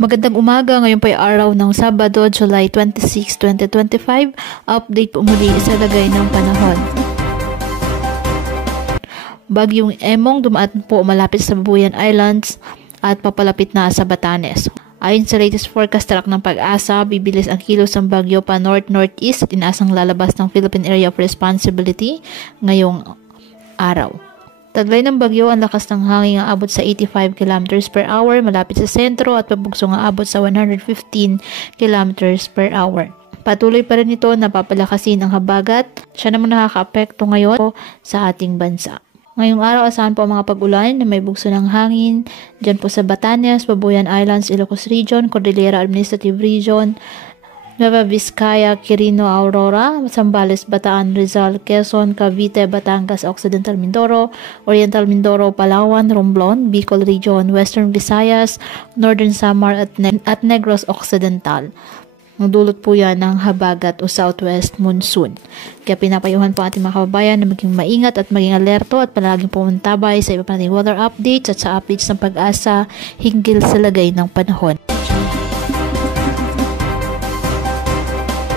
Magandang umaga, ngayon po ay araw ng Sabado, July 26, 2025. Update po muli sa lagay ng panahon. Bagyong Emong dumaan po malapit sa Babuyan Islands at papalapit na sa Batanes. Ayon sa latest forecast track ng Pag-asa, bibilis ang kilos ng bagyo pa north-northeast at inaasang lalabas ng Philippine Area of Responsibility ngayong araw. Taglay ng bagyo, ang lakas ng hangin ang abot sa 85 km per hour malapit sa sentro at pabugsong ang abot sa 115 km per hour. Patuloy pa rin ito na papalakasin ang habagat. Siya naman nakaka-apekto ngayon sa ating bansa. Ngayong araw, asahan po ang mga pag-ulan na may bugso ng hangin dyan po sa Batanes, Babuyan Islands, Ilocos Region, Cordillera Administrative Region, Nueva Vizcaya, Quirino, Aurora, Zambales, Bataan, Rizal, Quezon, Cavite, Batangas, Occidental Mindoro, Oriental Mindoro, Palawan, Romblon, Bicol Region, Western Visayas, Northern Samar at Negros Occidental. Nagdulot po yan ng habagat o southwest monsoon. Kaya pinapayuhan po ating mga kababayan na maging maingat at maging alerto at palaging pumuntabay sa iba pa nating weather updates at sa updates ng Pag-asa hinggil sa lagay ng panahon.